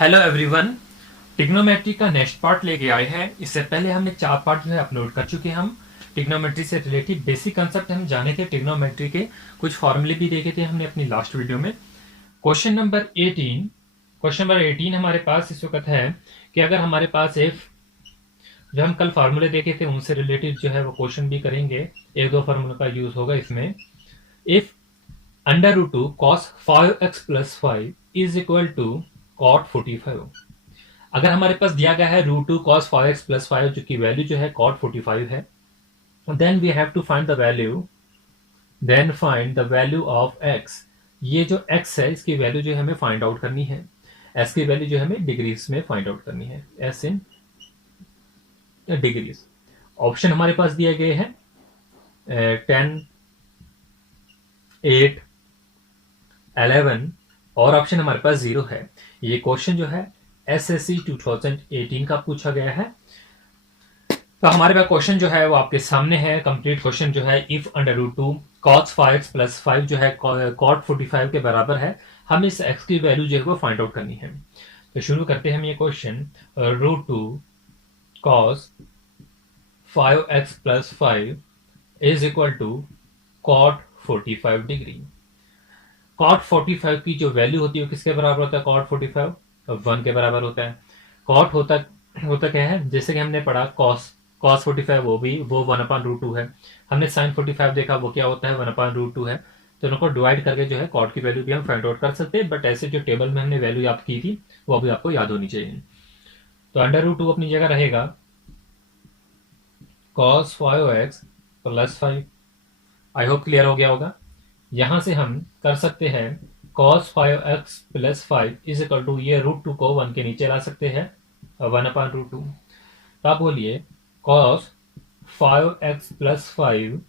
Hello everyone. Trigonometry का next part लेके आए हैं। इससे पहले हमने 4 पार्ट जो है अपलोड कर चुके हैं। हम ट्रिग्नोमेट्री से रिलेटेड बेसिक कंसेप्ट हम जाने थे, ट्रिग्नोमेट्री के कुछ फॉर्मूले भी देखे थे हमने अपनी लास्ट वीडियो में। क्वेश्चन नंबर 18 हमारे पास इस वक्त है कि अगर हमारे पास एफ, जो हम कल फार्मूले देखे थे उनसे रिलेटेड जो है वो क्वेश्चन भी करेंगे। एक दो फार्मूला का यूज होगा इसमें। If under root two cos 5x+5 is equal to cot 45। अगर हमारे पास दिया गया है √2 cos 5x+5 जो की वैल्यू जो है कॉट 45 है, then we have to find the value of x। ये जो x है इसकी वैल्यू जो है हमें फाइंड आउट करनी है। s की वैल्यू जो है हमें डिग्रीज में फाइंड आउट करनी है, s इन डिग्रीज। ऑप्शन हमारे पास दिए गए हैं 10, 8, 11 और ऑप्शन हमारे पास 0 है। ये क्वेश्चन जो है SSC 2018 का पूछा गया है। तो हमारे पास क्वेश्चन जो है वो आपके सामने है। कंप्लीट क्वेश्चन जो है if under root two cos 5x+5 जो है cot 45 के बराबर है, हमें इस x की वैल्यू जो है वो फाइंड आउट करनी है। तो शुरू करते हैं हम ये question. √2 cos 5x+5 is equal to cot 45 degree. cot 45 की जो वैल्यू होती है वो किसके बराबर होता है? cot 45 1 के बराबर होता है। cot होता क्या है? जैसे कि हमने पढ़ा cos 45 वो 1/√2 है। हमने sin 45 देखा, वो क्या होता है? 1/√2 है। तो उनको डिवाइड करके जो है cot की वैल्यू भी हम फाइंड आउट कर सकते हैं, बट ऐसे जो टेबल में हमने वैल्यू याद की थी वो अभी आपको याद होनी चाहिए। तो अंडर रूट 2 अपनी जगह रहेगा cos 5x+5। I hope clear हो गया होगा। यहां से हम कर सकते हैं cos 5x+5 is equal to, ये √2 को 1 के नीचे ला सकते हैं, 1/√2। तो आप बोलिए cos 5x+5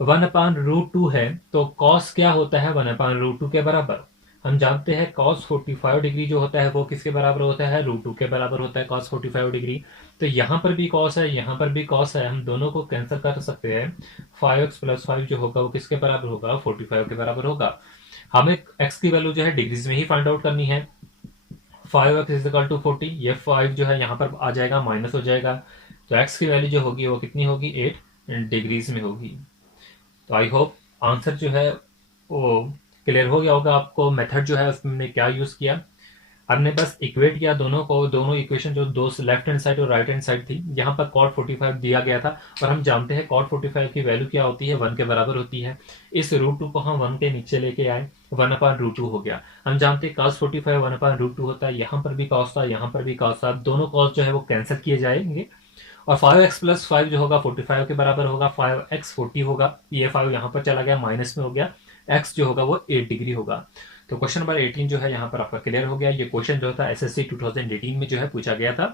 1/√2 है, तो cos क्या होता है? 1/√2 के बराबर। हम जानते हैं cos 45 डिग्री जो होता है वो किसके बराबर होता है? √2 के बराबर होता है cos 45 डिग्री। तो यहाँ पर भी cos है, यहाँ पर भी cos है, हम दोनों को कैंसिल कर सकते हैं। 5x+5 जो होगा वो किसके बराबर होगा? 45 के बराबर होगा। हमें x की वैल्यू जो है डिग्रीज में ही फाइंड आउट करनी है। 5x इज इक्वल टू 40, ये 5 जो है यहाँ पर आ जाएगा, माइनस हो जाएगा। तो x की वैल्यू जो होगी वो कितनी होगी? 8 डिग्रीज में होगी। तो आई होप आंसर जो है वो क्लियर हो गया होगा आपको। मेथड जो है उसमें हमने क्या यूज किया, हमने बस इक्वेट किया दोनों को। दोनों इक्वेशन जो दो लेफ्ट हैंड साइड और राइट हैंड साइड थी, यहाँ पर cot 45 दिया गया था और हम जानते हैं cot 45 की वैल्यू क्या होती है? 1 के बराबर होती है। इस √2 को हम 1 के नीचे लेके आए, 1/√2 हो गया। हम जानते हैं cos 45 1/√2 होता है। यहाँ पर भी cos था, यहाँ पर भी cos था, दोनों cos जो है वो कैंसिल किए जाएंगे और 5x+5 जो होगा 45 के बराबर होगा। 5x 40 होगा, ये 5 यहाँ पर चला गया, माइनस में हो गया। x जो होगा वो 8 डिग्री होगा। तो क्वेश्चन नंबर 18 जो है यहाँ पर आपका क्लियर हो गया। ये क्वेश्चन जो था SSC 2018 में जो है पूछा गया था।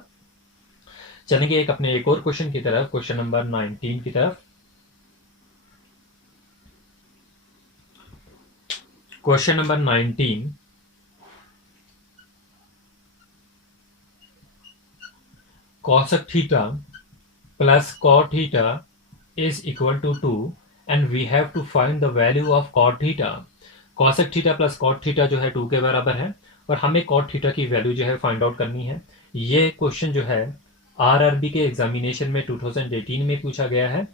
चलेंगे एक और क्वेश्चन की तरफ, क्वेश्चन नंबर 19 की तरफ। Question number 19, cosec theta plus cot theta is equal to 2 and we have to find the value of cot theta। cosec theta plus cot theta जो है 2 के बराबर है और हमें cot theta की वैल्यू जो है फाइंड आउट करनी है। ये क्वेश्चन जो है RRB के एग्जामिनेशन में 2018 में पूछा गया है।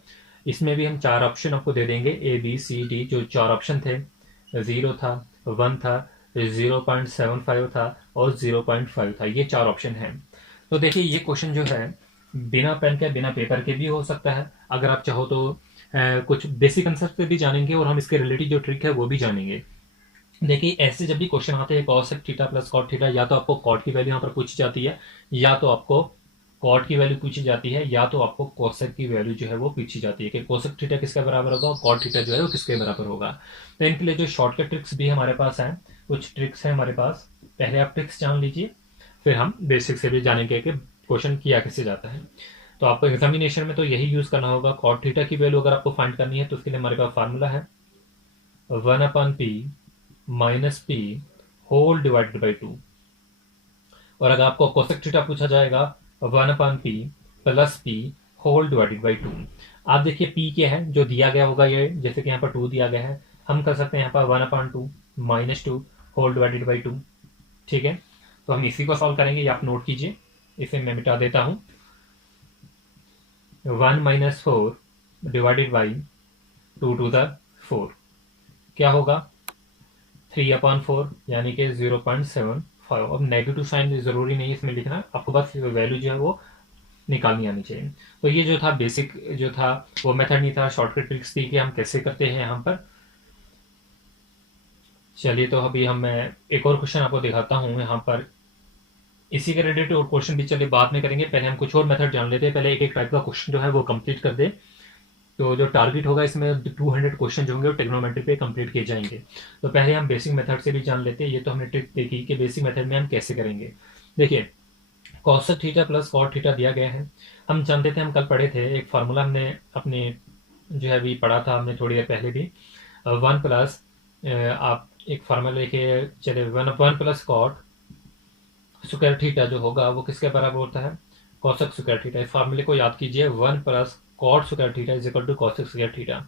इसमें भी हम 4 ऑप्शन आपको दे देंगे, ABCD। जो 4 ऑप्शन थे, 0 था, 1 था, 0.75 था और 0.5 था। ये 4 ऑप्शन हैं। तो देखिए ये क्वेश्चन जो है बिना पेन के बिना पेपर के भी हो सकता है। अगर आप चाहो तो कुछ बेसिक कंसेप्ट भी जानेंगे और हम इसके रिलेटेड जो ट्रिक है वो भी जानेंगे। देखिए ऐसे जब भी क्वेश्चन आते हैं cosec theta plus cot theta, या तो आपको cot की वैल्यू यहाँ पर पूछी जाती है, या तो आपको cot की वैल्यू पूछी जाती है, या तो आपको cosec की वैल्यू जो है वो पूछी जाती है कि cosec थीटा किसके बराबर होगा और cot थीटा जो है वो किसके बराबर होगा। तो इनके लिए जो शॉर्टकट ट्रिक्स भी हमारे पास हैं, कुछ ट्रिक्स हैं हमारे पास। पहले आप ट्रिक्स जान लीजिए, फिर हम बेसिक से भी जानेंगे कि क्वेश्चन किया कैसे जाता है। तो आपको एग्जामिनेशन में तो यही यूज करना होगा। cot थीटा की वैल्यू अगर आपको फाइंड करनी है तो उसके लिए हमारे पास फार्मूला है 1/p minus p whole divided by 2। और अगर आपको कोसेक थीटा पूछा जाएगा 1/p plus p whole divided by 2। आप देखिए p क्या है जो दिया गया होगा, ये जैसे कि यहाँ पर 2 दिया गया है, हम कर सकते हैं यहाँ पर 1/2 माइनस 2 होल डिवाइडेड बाई 2। ठीक है, तो हम इसी को सॉल्व करेंगे, ये आप नोट कीजिए, इसे मैं मिटा देता हूँ। 1 minus 4 divided by 2 to the 4 क्या होगा 3/4 यानी कि 0.75। अब नेगेटिव साइन जरूरी नहीं इसमें लिखना, आपको बस वैल्यू जो है वो निकालनी आनी चाहिए। तो ये जो था बेसिक जो था वो मेथड नहीं था, शॉर्टकट ट्रिक्स थी कि हम कैसे करते हैं यहाँ पर। चलिए तो अभी हम मैं एक और क्वेश्चन आपको दिखाता हूँ यहाँ पर, इसी के रिलेटेड और क्वेश्चन भी चलिए बाद में करेंगे, पहले हम कुछ और मेथड जान लेते हैं, पहले एक एक टाइप का क्वेश्चन जो है वो कंप्लीट कर दे। तो जो टारगेट होगा इसमें 200 क्वेश्चन जो होंगे वो ट्रिग्नोमेट्री पे कंप्लीट किए जाएंगे। तो पहले हम बेसिक मेथड से भी जान लेते हैं, ये तो हमने ट्रिक देखी कि बेसिक मेथड में हम कैसे करेंगे। देखिए cosec theta plus cot theta दिया गया है, हम जानते थे, हम कल पढ़े थे एक फार्मूला हमने अपने जो है अभी पढ़ा था हमने थोड़ी देर पहले भी, 1 प्लस आप एक फार्मूला लेके चले 1 प्लस कॉट स्क्वायर थीटा जो होगा वो किसके बराबर होता है कॉसेक स्क्वायर थीटा। इस फार्मूले को याद कीजिए, 1 plus cot square theta is equal to cosec square theta.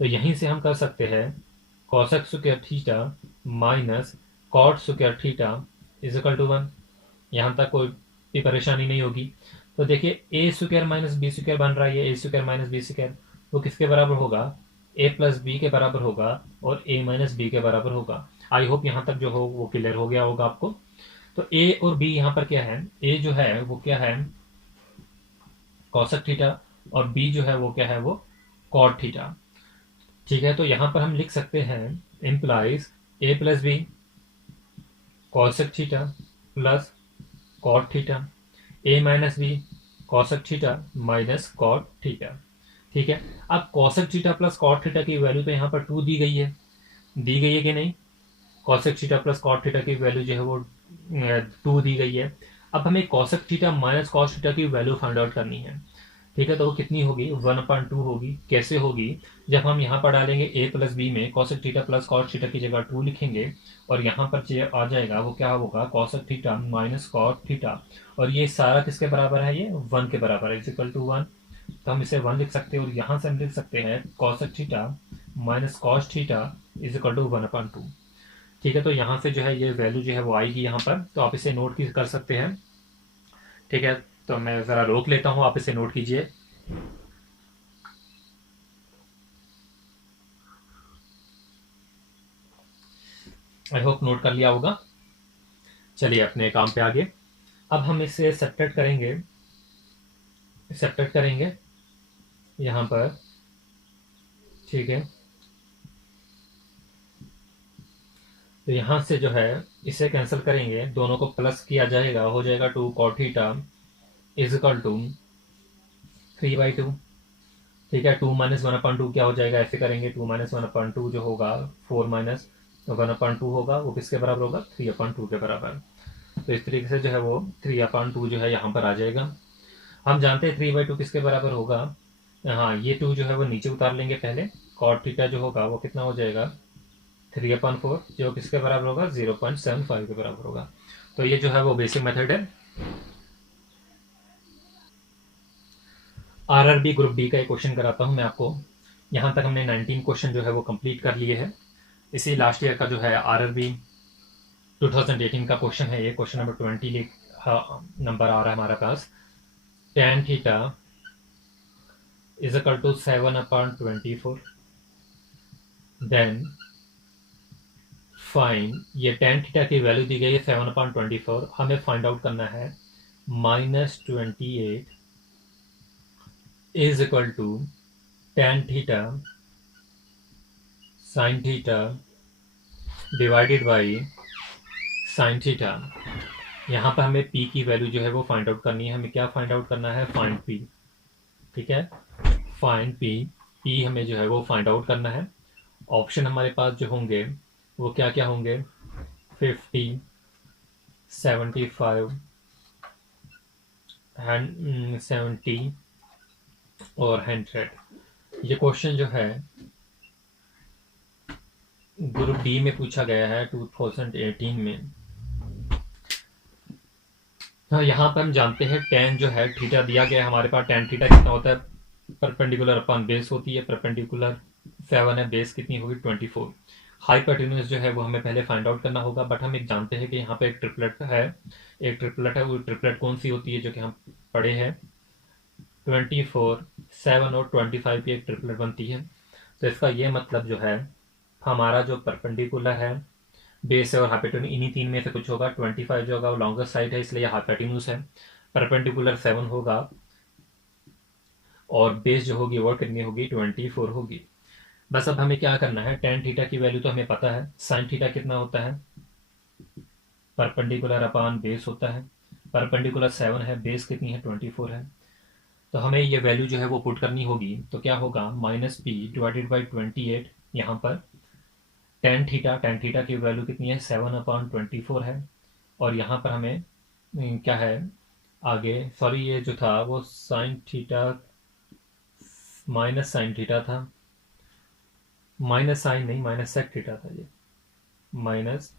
तो यहीं से हम कर सकते हैं cosec square theta minus cot square theta is equal to 1। यहाँ तक कोई भी परेशानी नहीं होगी। तो देखिए ए स्क्वायर माइनस बी स्क्वायर बन रहा है, ये ए स्क्वायर माइनस बी स्क्वायर वो किसके बराबर होगा ए प्लस बी के बराबर होगा और ए माइनस बी के बराबर होगा। आई होप यहाँ तक जो हो वो क्लियर हो गया होगा आपको। तो ए और बी यहाँ पर क्या है, ए जो है वो क्या है कॉसेक थीटा और बी जो है वो क्या है वो कॉट थीटा। ठीक है, तो यहाँ पर हम लिख सकते हैं implies A plus B cosec theta plus cot theta, A minus B cosec theta minus cot theta. ठीक है, अब cosec theta plus cot theta की वैल्यू तो यहाँ पर 2 दी गई है कि नहीं, cosec theta plus cot theta की वैल्यू जो है वो 2 दी गई है। अब हमें cosec theta minus cos theta की वैल्यू फाइंड आउट करनी है। ठीक है, तो वो कितनी होगी 1/2 होगी। कैसे होगी, जब हम यहाँ पर डालेंगे ए प्लस बी में cosec theta plus cos theta की जगह 2 लिखेंगे और यहाँ पर जो आ जाएगा वो क्या होगा cosec theta minus cot theta, और ये सारा किसके बराबर है ये 1 के बराबर है, इज इक्वल टू 1। तो हम इसे 1 लिख सकते हैं और यहाँ से हम लिख सकते हैं cosec theta minus cos theta is equal to 1/2। ठीक है, तो यहाँ से जो है ये वैल्यू जो है वो आएगी यहाँ पर, तो आप इसे नोट की कर सकते हैं। ठीक है, तो मैं ज़रा रोक लेता हूँ, आप इसे नोट कीजिए। आई होप नोट कर लिया होगा। चलिए अपने काम पे आगे। अब हम इसे सेपरेट करेंगे यहाँ पर। ठीक है, तो यहाँ से जो है इसे कैंसिल करेंगे, दोनों को प्लस किया जाएगा, हो जाएगा 2 cot theta is equal to 3/2। ठीक है, 2 माइनस 1/2 क्या हो जाएगा, ऐसे करेंगे 2 माइनस 1/2 जो होगा 4 माइनस 1/2 होगा, वो किसके बराबर होगा 3/2 के बराबर। तो इस तरीके से जो है वो 3/2 जो है यहाँ पर आ जाएगा। हम जानते हैं 3/2 किसके बराबर होगा, हाँ ये 2 जो है वो नीचे उतार लेंगे पहले, कॉट थीटा जो होगा वो कितना हो जाएगा 3/4 जो किसके बराबर होगा 0.75 के बराबर होगा। तो ये जो है वो बेसिक मेथड है। आरआरबी ग्रुप बी का एक क्वेश्चन कराता हूँ मैं आपको। यहाँ तक हमने 19 क्वेश्चन जो है वो कंप्लीट कर लिए हैं। इसी लास्ट ईयर का जो है आरआरबी 2018 का क्वेश्चन है, ये क्वेश्चन नंबर 20 नंबर आ रहा है हमारे पास। tan theta is equal to 7/24, then fine, ये tan थीटा की वैल्यू दी गई है 7/24, हमें फाइंड आउट करना है -28 is equal to tan theta sin theta divided by sin theta. यहाँ पर हमें p की वैल्यू जो है वो फाइंड आउट करनी है, हमें क्या फाइंड आउट करना है फाइंड p। ठीक है, फाइंड p हमें जो है वो फाइंड आउट करना है। ऑप्शन हमारे पास जो होंगे वो क्या क्या होंगे 50, 75 70 और 100। ये क्वेश्चन जो है ग्रुप डी में पूछा गया है 2018 में। हाँ, यहाँ पर हम जानते हैं tan जो है थीटा दिया गया है हमारे पास, tan थीटा कितना होता है परपेंडिकुलर अपन बेस होती है, परपेंडिकुलर 7 है, बेस कितनी होगी 24। हाइपोटेन्यूज जो है वो हमें पहले फाइंड आउट करना होगा, बट हम एक जानते हैं कि यहाँ पे एक ट्रिपलेट है, वो ट्रिपलेट कौन सी होती है जो कि हम पढ़े हैं, 24, 7 और 25 की एक ट्रिपलेट बनती है। तो इसका ये मतलब जो है, हमारा जो परपेंडिकुलर है, बेस है और हाइपोटेन्यूज, इन्हीं तीन में से कुछ होगा। 25 जो होगा वो लॉन्गेस्ट साइड है, इसलिए हाइपोटेन्यूज है। परपेंडिकुलर 7 होगा, और बेस जो होगी वो कितनी होगी, 24 होगी। बस अब हमें क्या करना है, टेन थीटा की वैल्यू तो हमें पता है, साइन थीटा कितना होता है, परपेंडिकुलर अपान बेस होता है। परपेंडिकुलर 7 है, बेस कितनी है, 24 है। तो हमें ये वैल्यू जो है वो पुट करनी होगी, तो क्या होगा, -p/28 यहाँ पर टेन थीटा की वैल्यू कितनी है, 7/24 है। और यहाँ पर हमें क्या है आगे, सॉरी ये जो था वो sine theta minus sine theta था, माइनस साइन नहीं, माइनस सेक थीटा था ये, माइनस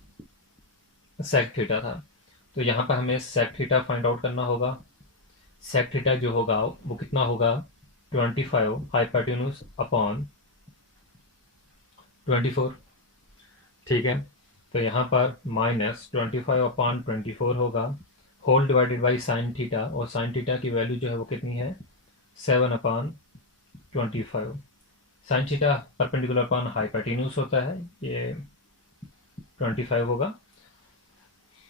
सेक थीटा था। तो यहाँ पर हमें सेक थीटा फाइंड आउट करना होगा। सेक थीटा जो होगा वो कितना होगा, 25 हाइपोटेन्यूज अपॉन 24। ठीक है, तो यहाँ पर -25/24 होगा, whole divided by sine theta, और साइन थीटा की वैल्यू जो है वो कितनी है, 7/25। Sine theta perpendicular upon hypotenuse होता है, ये 25 होगा।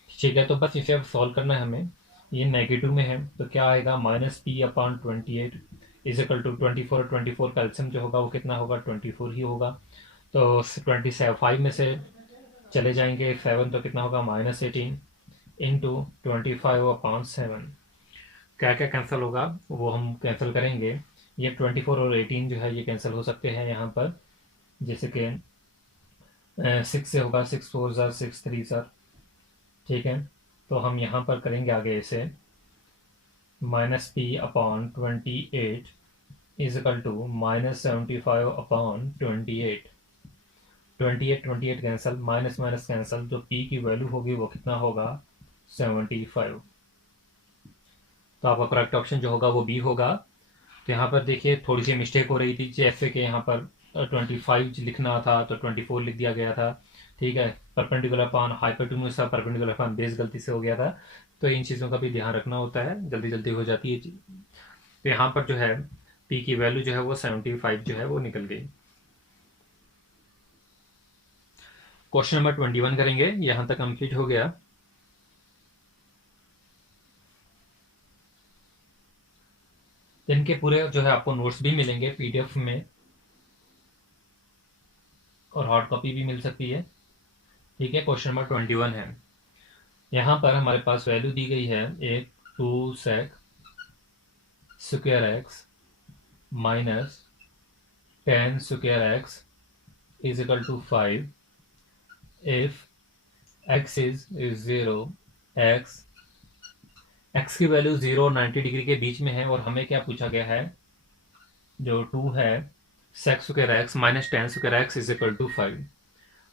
ठीक है, तो बस इसे अब सॉल्व करना है हमें। ये नेगेटिव में है तो क्या आएगा, -p/28 इज इक्वल टू 24, 24 का एलसीएम जो होगा वो कितना होगा, 24 ही होगा। तो 25 में से चले जाएंगे 7, तो कितना होगा, -18 इंटू 25/7। क्या क्या कैंसिल होगा वो हम कैंसिल करेंगे। ये 24 और 18 जो है ये कैंसिल हो सकते हैं यहाँ पर, जैसे कि 6 से होगा, 6 4 6 3 सर। ठीक है, तो हम यहाँ पर करेंगे आगे इसे, -p/28 is equal to -75/28। 28 cancel, minus minus cancel, जो p की वैल्यू होगी वो कितना होगा, 75। तो आपका करेक्ट ऑप्शन जो होगा वो बी होगा। तो यहाँ पर देखिए थोड़ी सी मिस्टेक हो रही थी, जैसे कि यहाँ पर 25 लिखना था तो 24 लिख दिया गया था। ठीक है, परपेंडिकुलर पान हाइपोटेन्यूज था, परपेंडिकुलर पान बेस गलती से हो गया था। तो इन चीज़ों का भी ध्यान रखना होता है, जल्दी जल्दी हो जाती है चीज़। तो यहाँ पर जो है पी की वैल्यू जो है वो 75 जो है वो निकल गई। क्वेश्चन नंबर 21 करेंगे, यहाँ तक कंप्लीट हो गया। इनके पूरे जो है आपको नोट्स भी मिलेंगे पीडीएफ में, और हार्ड कॉपी भी मिल सकती है। ठीक है, क्वेश्चन नंबर 21 है। यहाँ पर हमारे पास वैल्यू दी गई है एक, 2 sec square x minus 10 square x is equal to 5 if x is 0, x x की वैल्यू 0 और 90 डिग्री के बीच में है, और हमें क्या पूछा गया है, जो 2 है sec square x minus 10 square x is equal to 5।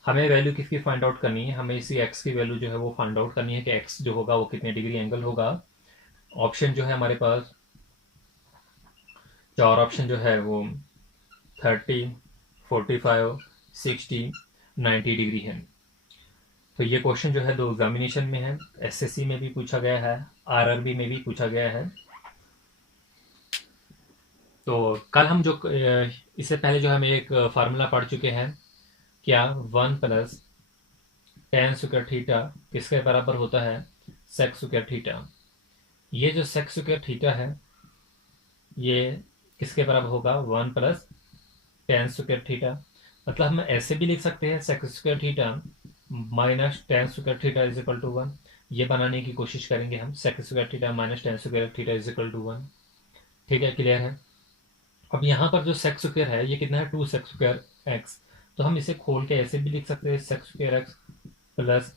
हमें वैल्यू किसकी फाइंड आउट करनी है, हमें इसी x की वैल्यू जो है वो फाइंड आउट करनी है कि x जो होगा वो कितने डिग्री एंगल होगा। ऑप्शन जो है हमारे पास, चार ऑप्शन जो है वो 30, 45, 60, 90 डिग्री है। तो ये क्वेश्चन जो है दो एग्जामिनेशन में है, एसएससी में भी पूछा गया है, आरआरबी में भी पूछा गया है। तो कल हम जो इससे पहले जो हम एक फार्मूला पढ़ चुके हैं, क्या 1 + tan स्क्वायर थीटा किसके बराबर होता है, sec स्क्वायर थीटा। ये जो sec स्क्वायर थीटा है ये किसके बराबर होगा, 1 + tan स्क्वायर थीटा। मतलब हम ऐसे भी लिख सकते हैं sec square theta minus tan square theta is equal to 1। ये बनाने की कोशिश करेंगे हम, sec square theta minus tan square theta is equal to 1। ठीक है, क्लियर है। अब यहाँ पर जो sec स्क्वायर है ये कितना है, 2 sec स्क्वायर एक्स। तो हम इसे खोल के ऐसे भी लिख सकते हैं, sec square x plus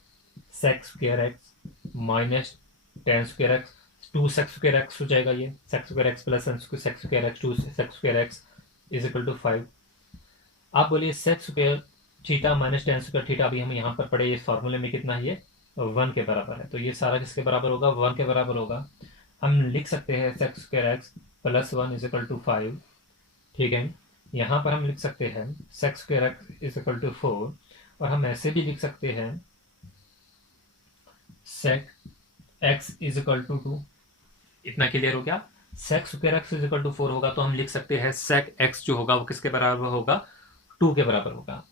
sec square x minus tan square x. 2 sec square x हो जाएगा, ये sec square x plus sec square x, 2 sec square x is equal to 5। आप बोलिए sec square theta minus tan square theta, अभी हम यहाँ पर पढ़े इस फॉर्मूले में कितना है, ये 1 के बराबर है। तो ये सारा किसके बराबर होगा, 1 के बराबर होगा। हम लिख सकते हैं sec square x plus 1 is equal to 5। ठीक है, यहाँ पर हम लिख सकते हैं sec square x is equal to 4, और हम ऐसे भी लिख सकते हैं sec x is equal to 2। इतना क्लियर हो गया। sec square x is equal to 4 होगा तो हम लिख सकते हैं sec x जो होगा वो किसके बराबर होगा, 2 के बराबर होगा।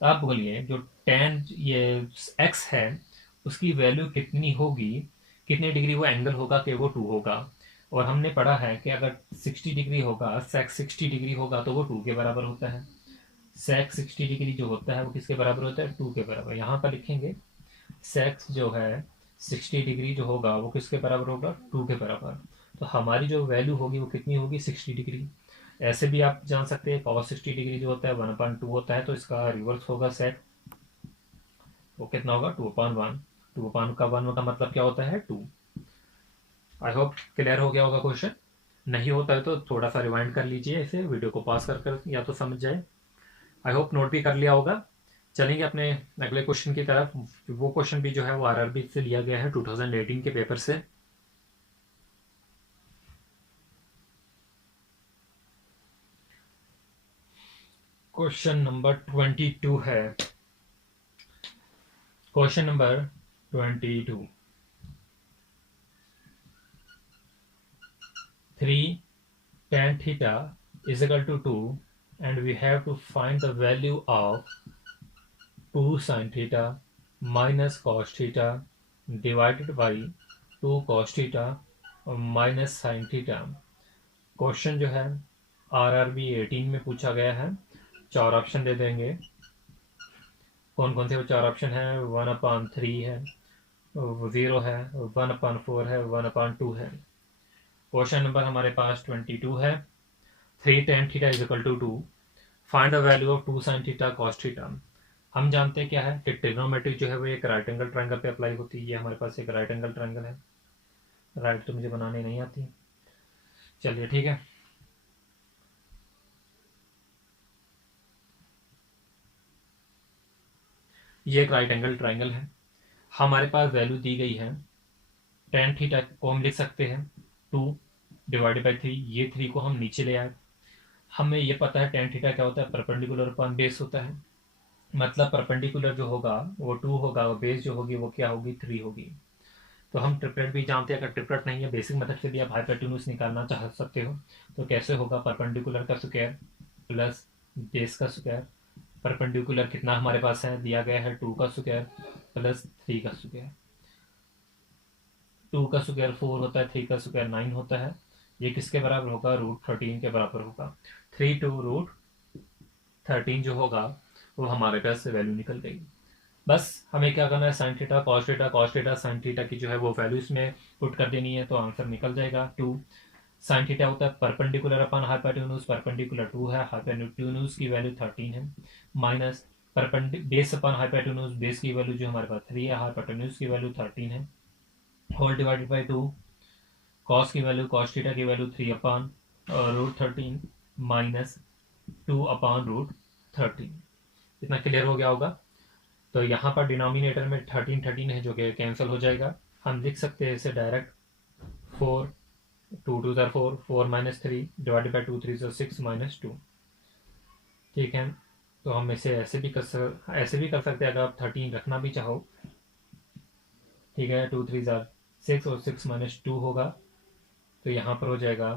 तो आप बोलिए जो tan ये x है उसकी वैल्यू कितनी होगी, कितने डिग्री वो एंगल होगा कि वो 2 होगा। और हमने पढ़ा है कि अगर 60 डिग्री होगा, sec 60 डिग्री होगा तो वो 2 के बराबर होता है। sec 60 डिग्री जो होता है वो किसके बराबर होता है, 2 के बराबर। यहाँ पर लिखेंगे sec जो है 60 डिग्री जो होगा वो किसके बराबर होगा, 2 के बराबर। तो हमारी जो वैल्यू होगी वो कितनी होगी, 60 डिग्री। ऐसे भी आप जान सकते हैं cos 60 डिग्री जो होता है 1/2 होता है, तो इसका रिवर्स होगा sec, वो कितना होगा 2/1। 2/1 का मतलब क्या होता है, 2। आई होप क्लियर हो गया होगा क्वेश्चन। नहीं होता है तो थोड़ा सा रिवाइंड कर लीजिए इसे, वीडियो को पॉज कर या तो समझ जाए। आई होप नोट भी कर लिया होगा। चलेंगे अपने अगले क्वेश्चन की तरफ। वो क्वेश्चन भी जो है वो आरआरबी से लिया गया है 2018 के पेपर से। क्वेश्चन नंबर 22 है। Question number 22, 3 tan theta is equal to 2 and we have to find the value of 2 sin theta minus cos theta divided by 2 cos theta minus sin theta। Question जो है RRB 18 में पूछा गया है। 4 option दे देंगे। कौन कौन से वो 4 ऑप्शन है, 1/3 है, 0 है, 1/4 है, 1/2 है। क्वेश्चन नंबर हमारे पास 22 है। 3 tan theta is equal to 2, find the value of 2 sin theta cos theta. हम जानते हैं क्या है कि ट्रिग्नोमेट्री जो है वो एक राइट एंगल ट्रायंगल पे अप्लाई होती है। ये हमारे पास एक राइट एंगल ट्रायंगल है। राइट तो मुझे बनाने नहीं आती, चलिए ठीक है। ये एक राइट एंगल ट्रायंगल है। हमारे पास वैल्यू दी गई है tan थीटा को हम लिख सकते हैं 2 डिवाइडेड बाई 3। ये 3 को हम नीचे ले आए। हमें ये पता है tan थीटा क्या होता है, परपेंडिकुलर अपॉन बेस होता है। मतलब परपेंडिकुलर जो होगा वो 2 होगा और बेस जो होगी वो क्या होगी, 3 होगी। तो हम ट्रिपलेट भी जानते हैं। अगर ट्रिपलेट नहीं है, बेसिक मेथड से भी आप हाइपोटेन्यूज निकालना चाह सकते हो। तो कैसे होगा, परपेंडिकुलर का स्क्वायर प्लस बेस का स्क्वायर। परपेंडिकुलर कितना हमारे पास है, दिया गया है 2 का स्क्वायर प्लस 3 का स्क्वायर। 2 का स्क्वायर 4 होता है, 3 का स्क्वायर 9 होता है। ये किसके बराबर होगा, √13 के बराबर होगा। 3 to √13 जो होगा वो हमारे पास से वैल्यू निकल गई। बस हमें क्या करना है, sine theta cos theta sine theta की जो है वो वैल्यू इसमें पुट कर देनी है, तो आंसर निकल जाएगा 2। साइन थीटा होता है परपेंडिकुलर अपन हाइपोटेन्यूज, परपेंडिकुलर 2 है, हाइपोटेन्यूज की वैल्यू 13 है, माइनस बेस अपन हाइपोटेन्यूज, बेस की वैल्यू जो हमारे पास 3 है, हाइपोटेन्यूज की वैल्यू 13 है, होल डिवाइडेड बाई 2। कॉस की वैल्यू कॉस थीटा की वैल्यू 3/√13 माइनस 2/√13। इतना क्लियर हो गया होगा। तो यहाँ पर डिनोमिनेटर में 13 है जो कि कैंसिल हो जाएगा। हम लिख सकते हैं इसे डायरेक्ट 4, 2 2 4, 4 - 3 डिवाइडेड बाई 2 3 6 -2। ठीक है, तो हम इसे ऐसे भी कर सकते हैं अगर आप 13 रखना भी चाहो। ठीक है, 2 3 6 और 6 -2 होगा, तो यहाँ पर हो जाएगा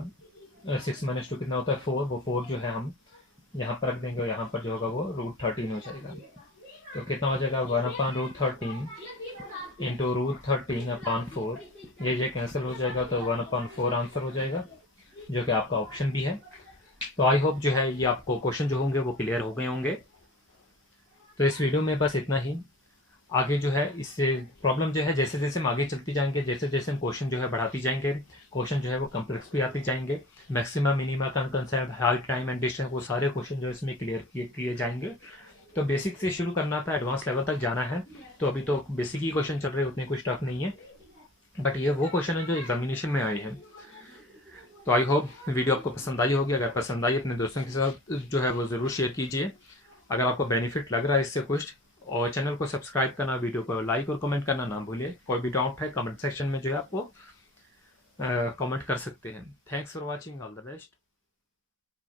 6 - 2 कितना होता है 4। वो 4 जो है हम यहाँ पर रख देंगे और यहाँ पर जो होगा वो √13 हो जाएगा। तो कितना हो जाएगा 1/√13 इंटू √13/4। ये कैंसिल हो जाएगा तो 1/4 आंसर हो जाएगा, जो कि आपका ऑप्शन भी है। तो आई होप जो है ये आपको क्वेश्चन जो होंगे वो क्लियर हो गए होंगे। तो इस वीडियो में बस इतना ही। आगे जो है इससे प्रॉब्लम जो है जैसे जैसे हम आगे चलती जाएंगे, जैसे जैसे हम क्वेश्चन जो है बढ़ाती जाएंगे, क्वेश्चन जो है वो कम्प्लेक्स भी आती जाएंगे। मैक्सिमम मिनिमा का concept, height time and distance, वो सारे क्वेश्चन जो है इसमें क्लियर किए जाएंगे। तो बेसिक से शुरू करना था, एडवांस लेवल तक जाना है। तो अभी तो बेसिक ही क्वेश्चन चल रहे, उतने कुछ टफ नहीं है, बट ये वो क्वेश्चन है जो एग्जामिनेशन में आए हैं। तो आई होप वीडियो आपको पसंद आई होगी। अगर पसंद आई अपने दोस्तों के साथ जो है वो ज़रूर शेयर कीजिए। अगर आपको बेनिफिट लग रहा है इससे कुछ, और चैनल को सब्सक्राइब करना, वीडियो को लाइक और कमेंट करना ना भूलिए। कोई भी डाउट है कमेंट सेक्शन में जो है आपको कमेंट कर सकते हैं। Thanks for watching, all the best.